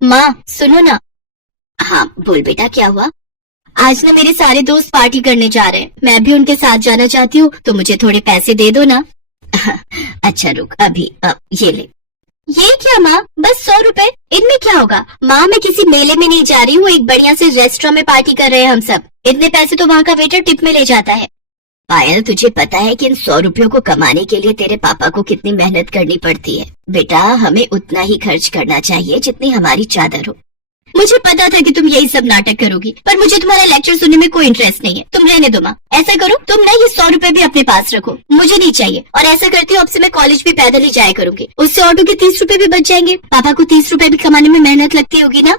माँ सुनो ना। हाँ बोल बेटा, क्या हुआ? आज ना मेरे सारे दोस्त पार्टी करने जा रहे हैं, मैं भी उनके साथ जाना चाहती हूँ, तो मुझे थोड़े पैसे दे दो ना। अच्छा रुक, अभी ये ले। ये क्या माँ, बस 100 रुपए? इनमें क्या होगा? माँ मैं किसी मेले में नहीं जा रही हूँ, एक बढ़िया से रेस्टोरेंट में पार्टी कर रहे हैं हम सब। इतने पैसे तो वहाँ का वेटर टिप में ले जाता है। पायल तुझे पता है कि इन 100 रुपयों को कमाने के लिए तेरे पापा को कितनी मेहनत करनी पड़ती है। बेटा हमें उतना ही खर्च करना चाहिए जितनी हमारी चादर हो। मुझे पता था कि तुम यही सब नाटक करोगी, पर मुझे तुम्हारा लेक्चर सुनने में कोई इंटरेस्ट नहीं है। तुम रहने दो माँ। ऐसा करो तुम ना ये 100 रुपए भी अपने पास रखो, मुझे नहीं चाहिए। और ऐसा करती हूँ अब से मैं कॉलेज भी पैदल ही जाया करूंगी, उससे ऑटो के 30 रुपए भी बच जाएंगे। पापा को 30 रुपए भी कमाने में मेहनत लगती होगी ना।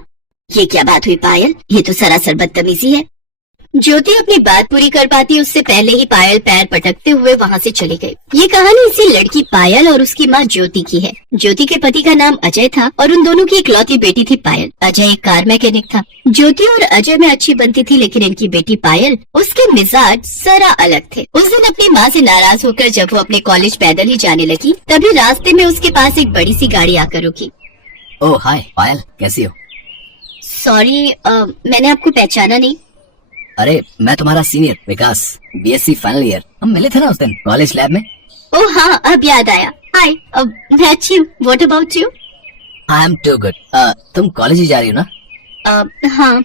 ये क्या बात हुई पायल, ये तो सरासर बदतमीजी है। ज्योति अपनी बात पूरी कर पाती उससे पहले ही पायल पैर पटकते हुए वहाँ से चली गई। ये कहानी इसी लड़की पायल और उसकी माँ ज्योति की है। ज्योति के पति का नाम अजय था और उन दोनों की इकलौती बेटी थी पायल। अजय एक कार मैकेनिक था। ज्योति और अजय में अच्छी बनती थी, लेकिन इनकी बेटी पायल, उसके मिजाज जरा अलग थे। उस दिन अपनी माँ से नाराज होकर जब वो अपने कॉलेज पैदल ही जाने लगी, तभी रास्ते में उसके पास एक बड़ी सी गाड़ी आकर रुकी। ओह हाय पायल, कैसी हो? सॉरी, मैंने आपको पहचाना नहीं। अरे मैं तुम्हारा सीनियर विकास, बीएससी फाइनल ईयर। हम मिले थे ना उस दिन कॉलेज लैब में। ओह हाँ, अब याद आया। हाय, मैं अच्छी हूँ। What about you? I am too good. तुम कॉलेज ही जा रही हो ना? हाँ।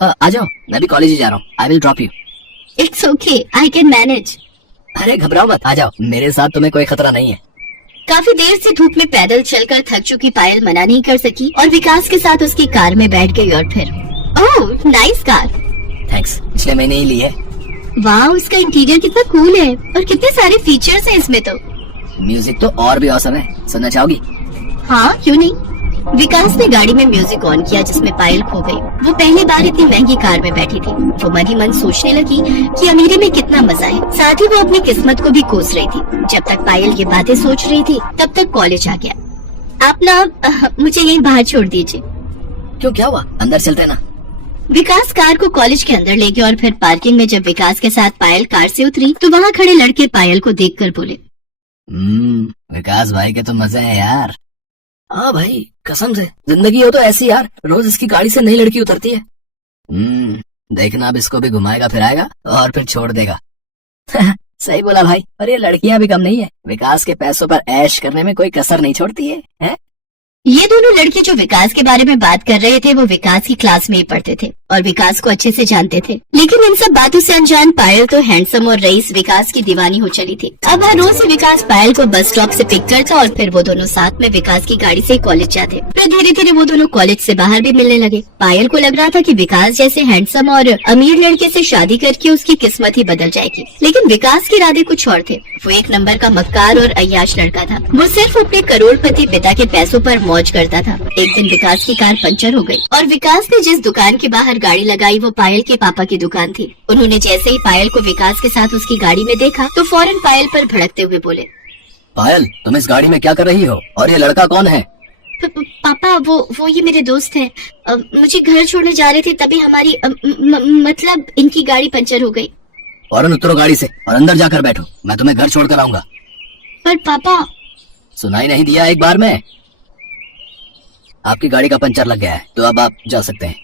आ जाओ, मैं भी कॉलेज ही जा रहा हूँ। I will drop you. It's okay, I can manage. अरे घबराओ मत, आ जाओ, मेरे साथ तुम्हें कोई खतरा नहीं है। काफी देर से धूप में पैदल चलकर थक चुकी पायल मना नहीं कर सकी और विकास के साथ उसकी कार में बैठ गई। और फिर ओह नाइस कार। थैंक्स, पिछले महीने ही ली है। वाह, उसका इंटीरियर कितना कूल है और कितने सारे फीचर्स हैं इसमें तो। म्यूजिक तो और भी औसम है, सुनना चाहोगी? हाँ क्यों नहीं। विकास ने गाड़ी में म्यूजिक ऑन किया जिसमें पायल खो गई। वो पहली बार इतनी महंगी कार में बैठी थी। वो मन ही मन सोचने लगी कि अमीरी में कितना मजा है। साथ ही वो अपनी किस्मत को भी कोस रही थी। जब तक पायल ये बातें सोच रही थी तब तक कॉलेज आ गया। आप ना मुझे यहीं बाहर छोड़ दीजिए। क्यों, क्या हुआ? अंदर चलते ना। विकास कार को कॉलेज के अंदर ले गया और फिर पार्किंग में जब विकास के साथ पायल कार से उतरी तो वहाँ खड़े लड़के पायल को देखकर बोले, विकास भाई के तो मजे हैं यार। हाँ भाई, कसम से जिंदगी हो तो ऐसी यार, रोज इसकी गाड़ी से नई लड़की उतरती है। देखना अब इसको भी घुमाएगा फिराएगा और फिर छोड़ देगा। सही बोला भाई, और ये लड़कियां भी कम नहीं है, विकास के पैसों पर ऐश करने में कोई कसर नहीं छोड़ती है? ये दोनों लड़के जो विकास के बारे में बात कर रहे थे वो विकास की क्लास में ही पढ़ते थे और विकास को अच्छे से जानते थे। लेकिन इन सब बातों से अनजान पायल तो हैंडसम और रईस विकास की दीवानी हो चली थी। अब हर रोज ही विकास पायल को बस स्टॉप से पिक करता और फिर वो दोनों साथ में विकास की गाड़ी से कॉलेज जाते। फिर धीरे धीरे वो दोनों कॉलेज से बाहर भी मिलने लगे। पायल को लग रहा था कि विकास जैसे हैंडसम और अमीर लड़के से शादी करके उसकी किस्मत ही बदल जाएगी, लेकिन विकास के इरादे कुछ और थे। वो एक नंबर का मक्कार और अय्याश लड़का था। वो सिर्फ अपने करोड़पति पिता के पैसों पर मौज करता था। एक दिन विकास की कार पंचर हो गई और विकास ने जिस दुकान के बाहर गाड़ी लगाई वो पायल के पापा की दुकान थी। उन्होंने जैसे ही पायल को विकास के साथ उसकी गाड़ी में देखा तो फौरन पायल पर भड़कते हुए बोले, पायल तुम इस गाड़ी में क्या कर रही हो और ये लड़का कौन है? पापा वो ये मेरे दोस्त हैं। मुझे घर छोड़ने जा रहे थे तभी हमारी मतलब इनकी गाड़ी पंचर हो गई। फौरन उतरो गाड़ी से और अंदर जाकर बैठो, मैं तुम्हें घर छोड़कर आऊंगा। पर पापा। सुनाई नहीं दिया एक बार में? आपकी गाड़ी का पंचर लग गया है तो अब आप जा सकते हैं।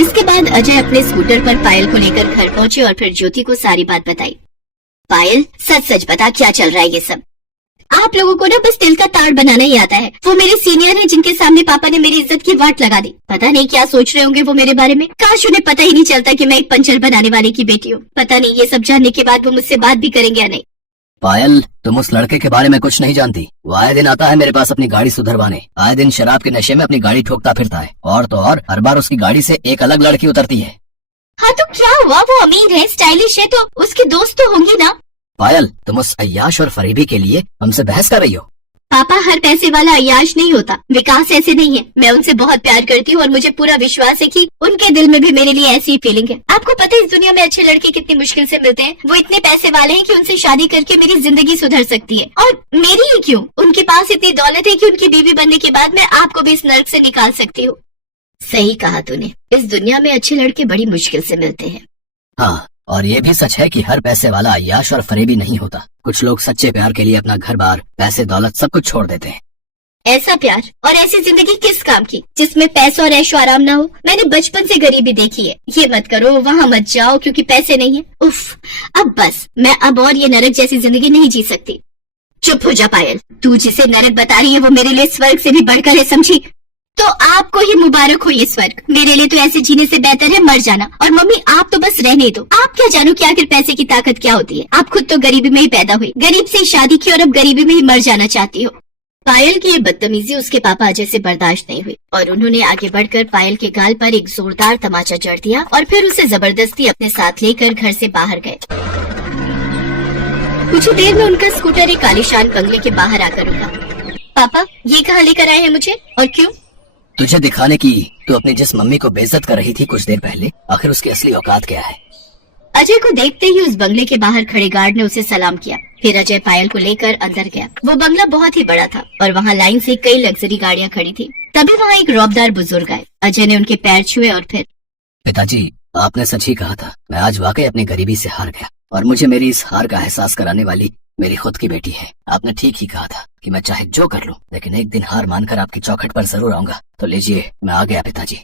इसके बाद अजय अपने स्कूटर पर पायल को लेकर घर पहुंचे और फिर ज्योति को सारी बात बताई। पायल सच सच बता, क्या चल रहा है ये सब? आप लोगों को ना बस दिल का तार बनाना ही आता है। वो मेरे सीनियर हैं जिनके सामने पापा ने मेरी इज्जत की वाट लगा दी। पता नहीं क्या सोच रहे होंगे वो मेरे बारे में। काश उन्हें पता ही नहीं चलता कि मैं एक पंचर बनाने वाले की बेटी हूँ। पता नहीं ये सब जानने के बाद वो मुझसे बात भी करेंगे या नहीं। पायल तुम उस लड़के के बारे में कुछ नहीं जानती। वो आए दिन आता है मेरे पास अपनी गाड़ी सुधरवाने, आए दिन शराब के नशे में अपनी गाड़ी ठोकता फिरता है और तो और हर बार उसकी गाड़ी से एक अलग लड़की उतरती है। हाँ तो क्या हुआ, वो अमीर है, स्टाइलिश है, तो उसके दोस्त तो होंगे ना। पायल तुम उस अय्याश और फरीबी के लिए हमसे बहस कर रही हो। पापा हर पैसे वाला अय्याश नहीं होता, विकास ऐसे नहीं है। मैं उनसे बहुत प्यार करती हूँ और मुझे पूरा विश्वास है कि उनके दिल में भी मेरे लिए ऐसी ही फीलिंग है। आपको पता है इस दुनिया में अच्छे लड़के कितनी मुश्किल से मिलते हैं। वो इतने पैसे वाले हैं कि उनसे शादी करके मेरी जिंदगी सुधर सकती है, और मेरी ही क्यों, उनके पास इतनी दौलत है कि उनकी बीवी बनने के बाद मैं आपको भी इस नर्क से निकाल सकती हूँ। सही कहा तूने, इस दुनिया में अच्छे लड़के बड़ी मुश्किल से मिलते हैं। हाँ, और ये भी सच है कि हर पैसे वाला अय्याश और फरेबी नहीं होता। कुछ लोग सच्चे प्यार के लिए अपना घर बार, पैसे, दौलत सब कुछ छोड़ देते हैं। ऐसा प्यार और ऐसी जिंदगी किस काम की जिसमें पैसा और ऐशो आराम ना हो। मैंने बचपन से गरीबी देखी है। ये मत करो, वहाँ मत जाओ क्योंकि पैसे नहीं है। उफ, अब बस, मैं अब और ये नरक जैसी जिंदगी नहीं जी सकती। चुप हो जा पायल, तू जिसे नरक बता रही है वो मेरे लिए स्वर्ग से भी बढ़कर है, समझी? तो आपको ही मुबारक हो ये स्वर्ग। मेरे लिए तो ऐसे जीने से बेहतर है मर जाना। और मम्मी आप तो बस रहने दो। आप क्या जानो कि आखिर पैसे की ताकत क्या होती है। आप खुद तो गरीबी में ही पैदा हुई, गरीब से ही शादी की और अब गरीबी में ही मर जाना चाहती हो। पायल की ये बदतमीजी उसके पापा अजय से बर्दाश्त नहीं हुई और उन्होंने आगे बढ़कर पायल के गाल पर एक जोरदार तमाचा जड़ दिया और फिर उसे जबरदस्ती अपने साथ लेकर घर से बाहर गए। कुछ देर में उनका स्कूटर एक आलीशान बंगले के बाहर आकर रुका। पापा, ये कहाँ लेकर आए हैं मुझे और क्यों? तुझे दिखाने की तू अपनी जिस मम्मी को बेइज्जत कर रही थी कुछ देर पहले, आखिर उसकी असली औकात क्या है। अजय को देखते ही उस बंगले के बाहर खड़े गार्ड ने उसे सलाम किया। फिर अजय पायल को लेकर अंदर गया। वो बंगला बहुत ही बड़ा था और वहाँ लाइन से कई लग्जरी गाड़ियाँ खड़ी थी। तभी वहाँ एक रौबदार बुजुर्ग आए। अजय ने उनके पैर छुए और फिर, पिताजी आपने सच ही कहा था, मैं आज वाकई अपनी गरीबी से हार गया और मुझे मेरी इस हार का एहसास कराने वाली मेरी खुद की बेटी है। आपने ठीक ही कहा था कि मैं चाहे जो कर लूं लेकिन एक दिन हार मानकर आपकी चौखट पर जरूर आऊंगा। तो लीजिए, मैं आ गया पिताजी।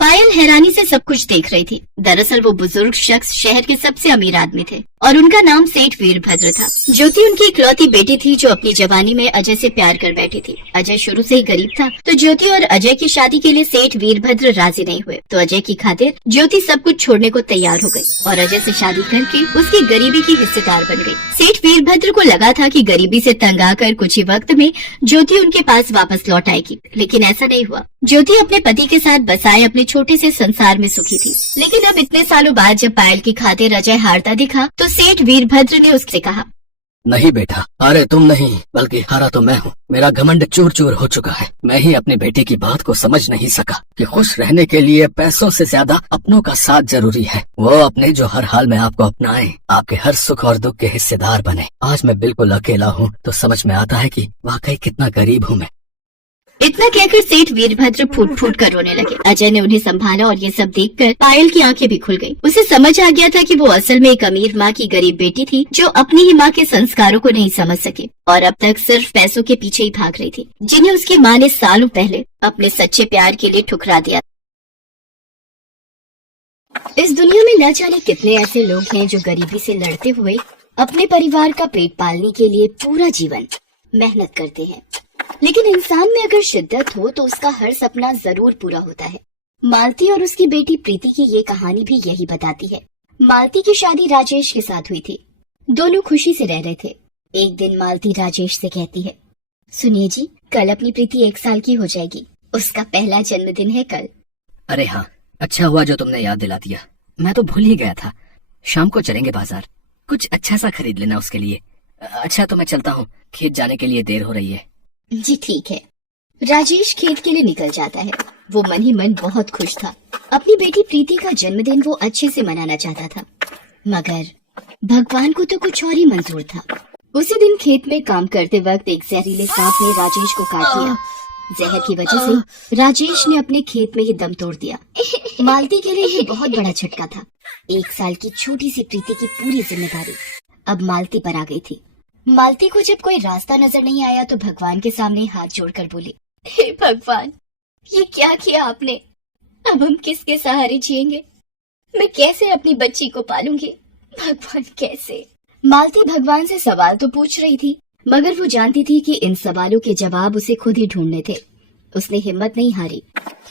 पायल हैरानी से सब कुछ देख रही थी। दरअसल वो बुजुर्ग शख्स शहर के सबसे अमीर आदमी थे और उनका नाम सेठ वीरभद्र था। ज्योति उनकी इकलौती बेटी थी जो अपनी जवानी में अजय से प्यार कर बैठी थी। अजय शुरू से ही गरीब था तो ज्योति और अजय की शादी के लिए सेठ वीरभद्र राजी नहीं हुए। तो अजय की खातिर ज्योति सब कुछ छोड़ने को तैयार हो गई और अजय से शादी करके उसकी गरीबी की हिस्सेदार बन गई। सेठ वीरभद्र को लगा था कि गरीबी से तंग आकर कुछ ही वक्त में ज्योति उनके पास वापस लौट आएगी, लेकिन ऐसा नहीं हुआ। ज्योति अपने पति के साथ बसाए अपने छोटे से संसार में सुखी थी। लेकिन अब इतने सालों बाद जब पायल की खातिर अजय हारता दिखा तो सेठ वीरभद्र ने उससे कहा, नहीं बेटा, हारे तुम नहीं बल्कि हारा तो मैं हूँ। मेरा घमंड चूर चूर हो चुका है। मैं ही अपनी बेटी की बात को समझ नहीं सका कि खुश रहने के लिए पैसों से ज्यादा अपनों का साथ जरूरी है। वो अपने जो हर हाल में आपको अपनाए, आपके हर सुख और दुख के हिस्सेदार बने। आज मैं बिल्कुल अकेला हूँ तो समझ में आता है कि वाकई कितना गरीब हूँ मैं। इतना कहकर सेठ वीरभद्र फूट फूट कर रोने लगे। अजय ने उन्हें संभाला और ये सब देखकर पायल की आंखें भी खुल गईं। उसे समझ आ गया था कि वो असल में एक अमीर माँ की गरीब बेटी थी जो अपनी ही माँ के संस्कारों को नहीं समझ सकी और अब तक सिर्फ पैसों के पीछे ही भाग रही थी, जिन्हें उसकी माँ ने सालों पहले अपने सच्चे प्यार के लिए ठुकरा दिया। इस दुनिया में न जाने कितने ऐसे लोग हैं जो गरीबी से लड़ते हुए अपने परिवार का पेट पालने के लिए पूरा जीवन मेहनत करते हैं। लेकिन इंसान में अगर शिद्दत हो तो उसका हर सपना जरूर पूरा होता है। मालती और उसकी बेटी प्रीति की ये कहानी भी यही बताती है। मालती की शादी राजेश के साथ हुई थी। दोनों खुशी से रह रहे थे। एक दिन मालती राजेश से कहती है, सुनिए जी, कल अपनी प्रीति 1 साल की हो जाएगी। उसका पहला जन्मदिन है कल। अरे हाँ, अच्छा हुआ जो तुमने याद दिला दिया। मैं तो भूल ही गया था। शाम को चलेंगे बाजार, कुछ अच्छा सा खरीद लेना उसके लिए। अच्छा तो मैं चलता हूँ, खेत जाने के लिए देर हो रही है। जी ठीक है। राजेश खेत के लिए निकल जाता है। वो मन ही मन बहुत खुश था। अपनी बेटी प्रीति का जन्मदिन वो अच्छे से मनाना चाहता था, मगर भगवान को तो कुछ और ही मंजूर था। उसी दिन खेत में काम करते वक्त एक जहरीले सांप ने राजेश को काट लिया। जहर की वजह से राजेश ने अपने खेत में ही दम तोड़ दिया। मालती के लिए ये बहुत बड़ा झटका था। 1 साल की छोटी सी प्रीति की पूरी जिम्मेदारी अब मालती पर आ गई थी। मालती को जब कोई रास्ता नजर नहीं आया तो भगवान के सामने हाथ जोड़कर बोली, हे भगवान, ये क्या किया आपने? अब हम किसके सहारे जिएंगे? मैं कैसे अपनी बच्ची को पालूंगी? भगवान कैसे? मालती भगवान से सवाल तो पूछ रही थी, मगर वो जानती थी कि इन सवालों के जवाब उसे खुद ही ढूंढने थे। उसने हिम्मत नहीं हारी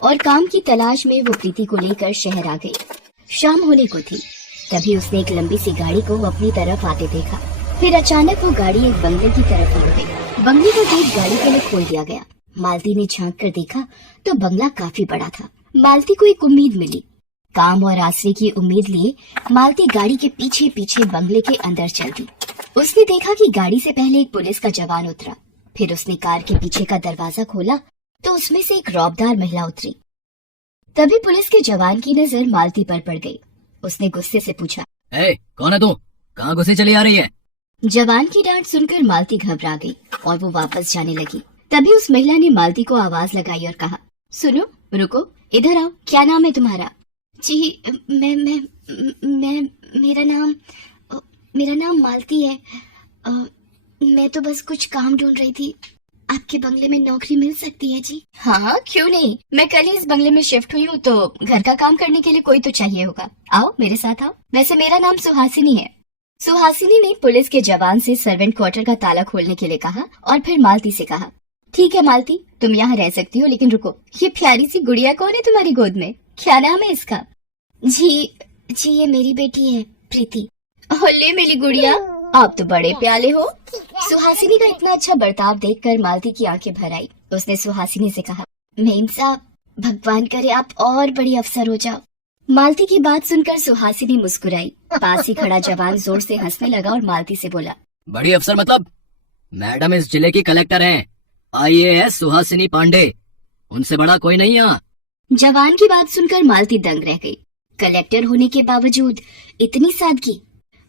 और काम की तलाश में वो प्रीति को लेकर शहर आ गई। शाम होने को थी, तभी उसने एक लंबी सी गाड़ी को अपनी तरफ आते देखा। फिर अचानक वो गाड़ी एक बंगले की तरफ मुड़ गई। बंगले का गेट गाड़ी के लिए खोल दिया गया। मालती ने झांक कर देखा तो बंगला काफी बड़ा था। मालती को एक उम्मीद मिली। काम और आसरे की उम्मीद लिए मालती गाड़ी के पीछे पीछे बंगले के अंदर चल दी। उसने देखा कि गाड़ी से पहले एक पुलिस का जवान उतरा। फिर उसने कार के पीछे का दरवाजा खोला तो उसमें से एक रौबदार महिला उतरी। तभी पुलिस के जवान की नजर मालती पर पड़ गई। उसने गुस्से से पूछा, कौन है तू? कहाँ घुसे चली आ रही है? जवान की डांट सुनकर मालती घबरा गई और वो वापस जाने लगी। तभी उस महिला ने मालती को आवाज लगाई और कहा, सुनो, रुको, इधर आओ, क्या नाम है तुम्हारा? जी मैं मेरा नाम मालती है। मैं तो बस कुछ काम ढूंढ रही थी। आपके बंगले में नौकरी मिल सकती है जी? हाँ, क्यों नहीं। मैं कल ही इस बंगले में शिफ्ट हुई हूँ, तो घर का काम करने के लिए कोई तो चाहिए होगा। आओ मेरे साथ आओ। वैसे मेरा नाम सुहासिनी है। सुहासिनी ने पुलिस के जवान से सर्वेंट क्वार्टर का ताला खोलने के लिए कहा और फिर मालती से कहा, ठीक है मालती, तुम यहाँ रह सकती हो, लेकिन रुको, ये प्यारी सी गुड़िया कौन है तुम्हारी गोद में? क्या नाम है इसका? जी ये मेरी बेटी है, प्रीति। ओले मेरी गुड़िया, आप तो बड़े प्याले हो। सुहासिनी का इतना अच्छा बर्ताव देखकर मालती की आंखें भर आई। उसने सुहासिनी से कहा, मेम साहब, भगवान करे आप और बड़ी अफसर हो जाओ। मालती की बात सुनकर सुहासिनी मुस्कुराई। पास ही खड़ा जवान जोर से हंसने लगा और मालती से बोला, बड़ी अफसर मतलब? मैडम इस जिले की कलेक्टर हैं, IAS सुहासिनी पांडे। उनसे बड़ा कोई नहीं यहाँ। जवान की बात सुनकर मालती दंग रह गई। कलेक्टर होने के बावजूद इतनी सादगी,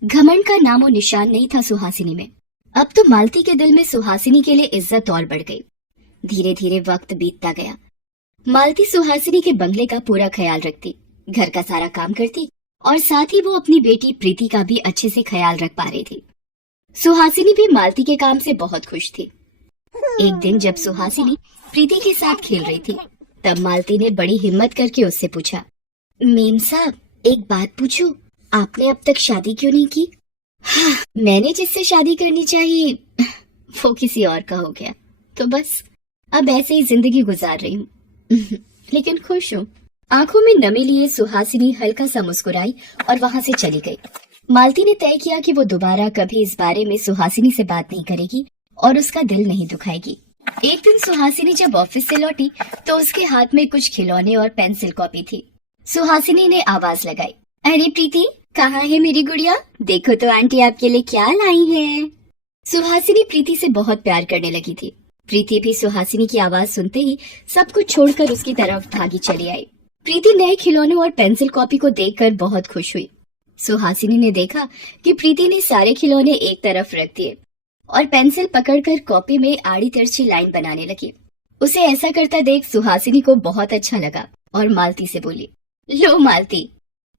घमंड का नामो निशान नहीं था सुहासिनी में। अब तो मालती के दिल में सुहासिनी के लिए इज्जत और बढ़ गई। धीरे धीरे वक्त बीतता गया। मालती सुहासिनी के बंगले का पूरा ख्याल रखती, घर का सारा काम करती और साथ ही वो अपनी बेटी प्रीति का भी अच्छे से ख्याल रख पा रही थी। सुहासिनी भी मालती के काम से बहुत खुश थी। एक दिन जब सुहासिनी प्रीति के साथ खेल रही थी, तब मालती ने बड़ी हिम्मत करके उससे पूछा, मेम साहब, एक बात पूछूं, आपने अब तक शादी क्यों नहीं की? हाँ, मैंने जिससे शादी करनी चाहिए वो किसी और का हो गया, तो बस अब ऐसे ही जिंदगी गुजार रही हूँ लेकिन खुश हूँ। आंखों में नमी लिए सुहासिनी हल्का सा मुस्कुराई और वहाँ से चली गई। मालती ने तय किया कि वो दोबारा कभी इस बारे में सुहासिनी से बात नहीं करेगी और उसका दिल नहीं दुखाएगी। एक दिन सुहासिनी जब ऑफिस से लौटी तो उसके हाथ में कुछ खिलौने और पेंसिल कॉपी थी। सुहासिनी ने आवाज लगाई, अरे प्रीति, कहाँ है मेरी गुड़िया? देखो तो आंटी आपके लिए क्या लाई है। सुहासिनी प्रीति से बहुत प्यार करने लगी थी। प्रीति भी सुहासिनी की आवाज सुनते ही सब कुछ छोड़कर उसकी तरफ भागी चली आई। प्रीति नए खिलौने और पेंसिल कॉपी को देखकर बहुत खुश हुई। सुहासिनी ने देखा कि प्रीति ने सारे खिलौने एक तरफ रख दिए और पेंसिल पकड़कर कॉपी में आड़ी तिरछी लाइन बनाने लगी। उसे ऐसा करता देख सुहासिनी को बहुत अच्छा लगा और मालती से बोली, लो मालती,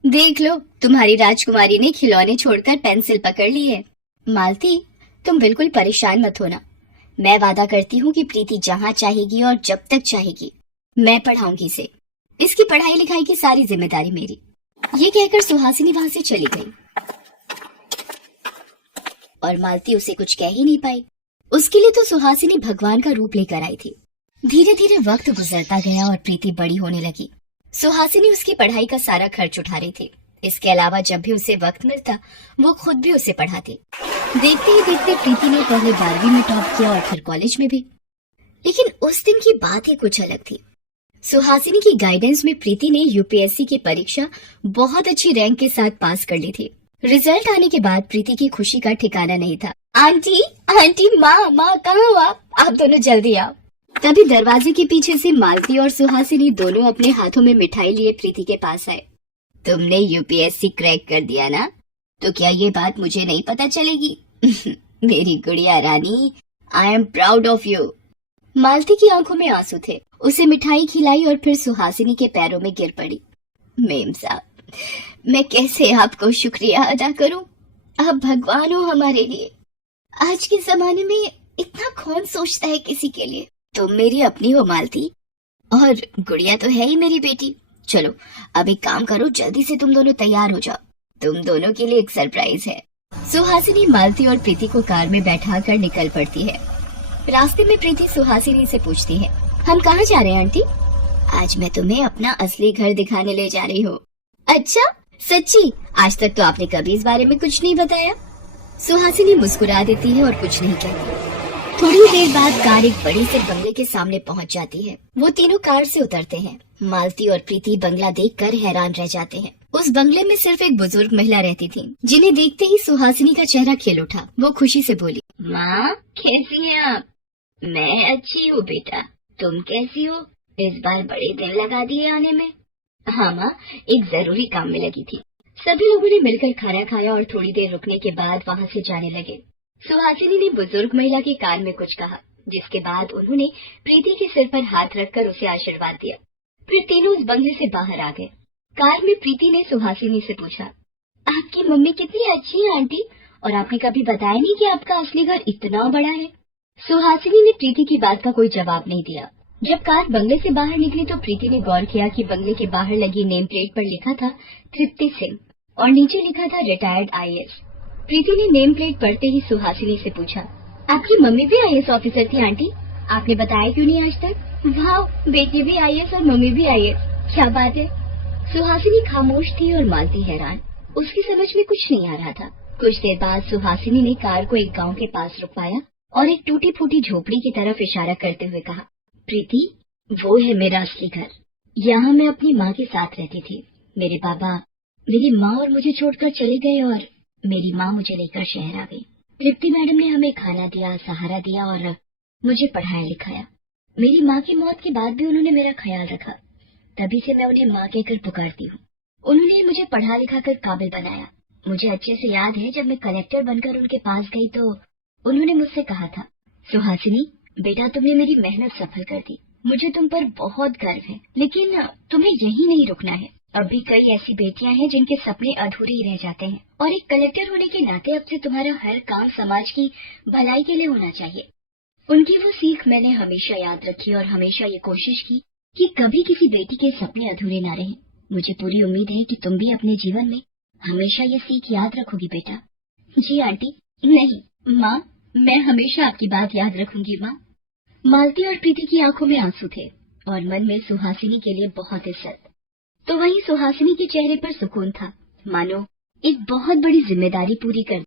देख लो, तुम्हारी राजकुमारी ने खिलौने छोड़कर पेंसिल पकड़ ली है। मालती, तुम बिल्कुल परेशान मत होना। मैं वादा करती हूँ कि प्रीति जहाँ चाहेगी और जब तक चाहेगी मैं पढ़ाऊंगी इसे। इसकी पढ़ाई लिखाई की सारी जिम्मेदारी मेरी। ये कहकर सुहासिनी वहाँ से चली गई और मालती उसे कुछ कह ही नहीं पाई। उसके लिए तो सुहासिनी भगवान का रूप लेकर आई थी। धीरे धीरे वक्त गुजरता गया और प्रीति बड़ी होने लगी। सुहासिनी उसकी पढ़ाई का सारा खर्च उठा रही थी। इसके अलावा जब भी उसे वक्त मिलता वो खुद भी उसे पढ़ाती। देखते ही देखते प्रीति ने पहले 12वीं में टॉप किया और फिर कॉलेज में भी। लेकिन उस दिन की बात ही कुछ अलग थी। सुहासिनी की गाइडेंस में प्रीति ने यूपीएससी की परीक्षा बहुत अच्छी रैंक के साथ पास कर ली थी। रिजल्ट आने के बाद प्रीति की खुशी का ठिकाना नहीं था। आंटी, आंटी, माँ कहाँ हो आप दोनों जल्दी आओ। तभी दरवाजे के पीछे से मालती और सुहासिनी दोनों अपने हाथों में मिठाई लिए प्रीति के पास आए। तुमने यूपीएससी क्रैक कर दिया ना, तो क्या ये बात मुझे नहीं पता चलेगी? मेरी गुड़िया रानी, I am proud of you. Malti की आंखों में आंसू थे। उसे मिठाई खिलाई और फिर सुहासिनी के पैरों में गिर पड़ी। मेम साहब, मैं कैसे आपको शुक्रिया अदा करूं? आप भगवान हो हमारे लिए। आज के जमाने में इतना कौन सोचता है किसी के लिए। तुम मेरी अपनी हो मालती, और गुड़िया तो है ही मेरी बेटी। चलो अब एक काम करो, जल्दी से तुम दोनों तैयार हो जाओ, तुम दोनों के लिए एक सरप्राइज है। सुहासिनी मालती और प्रीति को कार में बैठा कर निकल पड़ती है। रास्ते में प्रीति सुहासिनी से पूछती है, हम कहाँ जा रहे हैं आंटी? आज मैं तुम्हें अपना असली घर दिखाने ले जा रही हूँ। अच्छा, सच्ची? आज तक तो आपने कभी इस बारे में कुछ नहीं बताया। सुहासिनी मुस्कुरा देती है और कुछ नहीं कहती। थोड़ी देर बाद कार एक बड़ी से बंगले के सामने पहुंच जाती है। वो तीनों कार से उतरते हैं। मालती और प्रीति बंगला देखकर हैरान रह जाते हैं। उस बंगले में सिर्फ एक बुजुर्ग महिला रहती थी, जिन्हें देखते ही सुहासिनी का चेहरा खिल उठा। वो खुशी से बोली, माँ कैसी हैं आप? मैं अच्छी हूँ बेटा, तुम कैसी हो? इस बार बड़े दिन लगा दिए आने में। हाँ माँ, एक जरूरी काम में लगी थी। सभी लोगों ने मिलकर खाना खाया और थोड़ी देर रुकने के बाद वहाँ से जाने लगे। सुहासिनी ने बुजुर्ग महिला के कान में कुछ कहा, जिसके बाद उन्होंने प्रीति के सिर पर हाथ रखकर उसे आशीर्वाद दिया। फिर तीनों उस बंगले से बाहर आ गए। कार में प्रीति ने सुहासिनी से पूछा, आपकी मम्मी कितनी अच्छी है आंटी, और आपने कभी बताया नहीं कि आपका असली घर इतना बड़ा है। सुहासिनी ने प्रीति की बात का कोई जवाब नहीं दिया। जब कार बंगले से बाहर निकली तो प्रीति ने गौर किया कि बंगले के बाहर लगी नेम प्लेट पर लिखा था तृप्ति सिंह और नीचे लिखा था रिटायर्ड आईएएस। प्रीति ने नेम प्लेट पढ़ते ही सुहासिनी से पूछा, आपकी मम्मी भी आईएएस ऑफिसर थी आंटी? आपने बताया क्यों नहीं आज तक? वाह, बेटी भी आईएएस और मम्मी भी आईएएस, क्या बात है। सुहासिनी खामोश थी और मालती हैरान। उसकी समझ में कुछ नहीं आ रहा था। कुछ देर बाद सुहासिनी ने कार को एक गांव के पास रुकवाया और एक टूटी फूटी झोपड़ी की तरफ इशारा करते हुए कहा, प्रीति, वो है मेरा असली घर। यहाँ मैं अपनी माँ के साथ रहती थी। मेरे बाबा मेरी माँ और मुझे छोड़कर चले गए और मेरी माँ मुझे लेकर शहर आ गई। तृप्ति मैडम ने हमें खाना दिया, सहारा दिया और मुझे पढ़ाया लिखाया। मेरी माँ की मौत के बाद भी उन्होंने मेरा ख्याल रखा, तभी से मैं उन्हें माँ कहकर पुकारती हूँ। उन्होंने मुझे पढ़ा लिखा कर काबिल बनाया। मुझे अच्छे से याद है जब मैं कलेक्टर बनकर उनके पास गई तो उन्होंने मुझसे कहा था, सुहासिनी बेटा, तुमने मेरी मेहनत सफल कर दी। मुझे तुम पर बहुत गर्व है, लेकिन तुम्हें यही नहीं रुकना है। अब भी कई ऐसी बेटियां हैं जिनके सपने अधूरे ही रह जाते हैं और एक कलेक्टर होने के नाते अब से तुम्हारा हर काम समाज की भलाई के लिए होना चाहिए। उनकी वो सीख मैंने हमेशा याद रखी और हमेशा ये कोशिश की कि कभी किसी बेटी के सपने अधूरे ना रहें। मुझे पूरी उम्मीद है कि तुम भी अपने जीवन में हमेशा ये सीख याद रखोगी बेटा। जी आंटी। नहीं माँ, मैं हमेशा आपकी बात याद रखूंगी माँ। मालती और प्रीति की आंखों में आंसू थे और मन में सुहासिनी के लिए बहुत इज्जत। तो वहीं सुहासिनी के चेहरे पर सुकून था, मानो एक बहुत बड़ी जिम्मेदारी पूरी कर